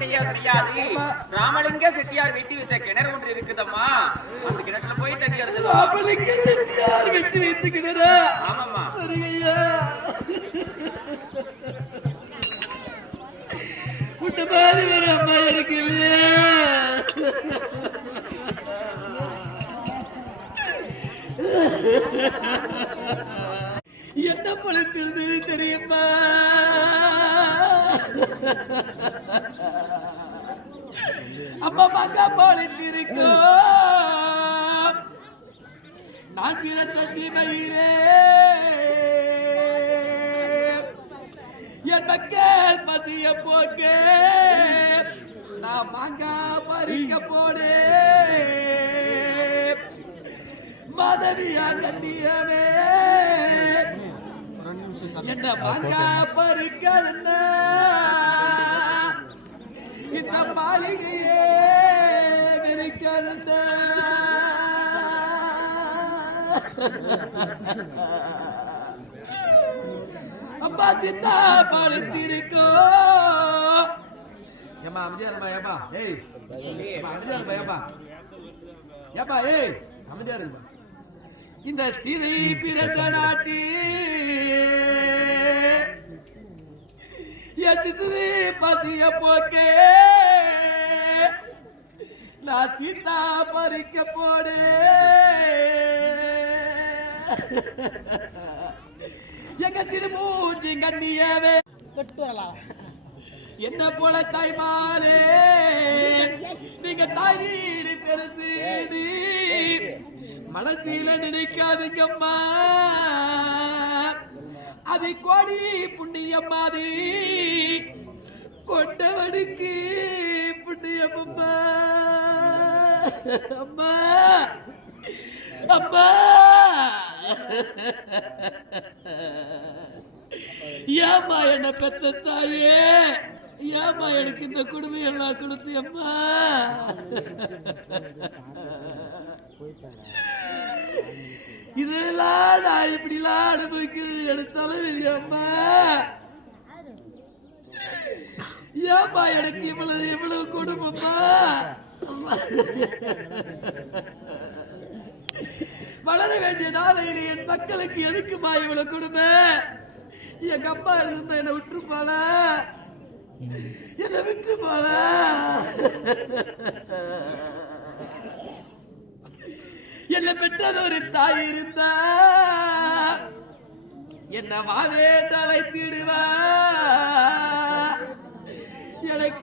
கிடையாது. ராமலிங்க செட்டியார் வெட்டி வைத்த கிணறு ஒன்று இருக்குதம்மா. அந்த கிணற்றுல போய் தண்ணி எடுத்து. ராமலிங்க செட்டியார் வெட்டி வைத்த கிணறு? ஆமாம்மா. சரிங்கய்யா. முட்டை மாதிரி வர அம்மா எனக்கு இல்லையா? என்ன பழத்திருந்தது தெரியுமா? அம்மா மகா பழத்திருக்கோம். நான் பிறந்த சீமையிலே என் மக்கள் பசிய போக்க நான் மாங்கா பறிக்க போனே. மாதவியா கண்ணியவே என்ன மாங்கா பறிக்க இந்த மாளிகையே வெறிக்க. அம்மா சித்தா படுத்திருக்கோ. ஏமா அமைதியா இருப்பா. ஏப்பா ஏய் அமைதியா இருப்பா. ஏப்பா ஏப்பா ஏய் அமைதியா இருப்பா. இந்த சிறை பிறந்த நாட்டி சிசுவே பசிய போக்கே நான் சீதா பறிக்க போடு. எங்க சிறு மூஞ்சி கண்ணியவே என்ன போல தாய்மாரே நீங்க தாய் வீடு பெருசு மனசில நினைக்காதீங்கம்மா. அது கோடி புண்ணியம்மாதி கொண்டவனுக்கு புண்ணியம்மா. அம்மா அம்மா ஏமா என்ன பெத்த தாயே, ஏமா எனக்கு இந்த குடும்பம் எல்லாம் கொடுத்து அம்மா. இதெல்லாம் நான் இப்படிலாம் அனுபவிக்கிறது எடுத்தாலும் இது அம்மா. ஏமா எனக்கு இவ்வளவு குடும்பம்மா. வளர வேண்டிய நாளையில என் மக்களுக்கு எதுக்குமா இவ்வளவு கொடுமை? எங்க அப்பா இருந்தா என்ன விட்டு போல, என்ன விட்டு போல. என்ன பெற்றது ஒரு தாய் இருந்தா என்ன வாவே தலை திடுவா. எனக்கு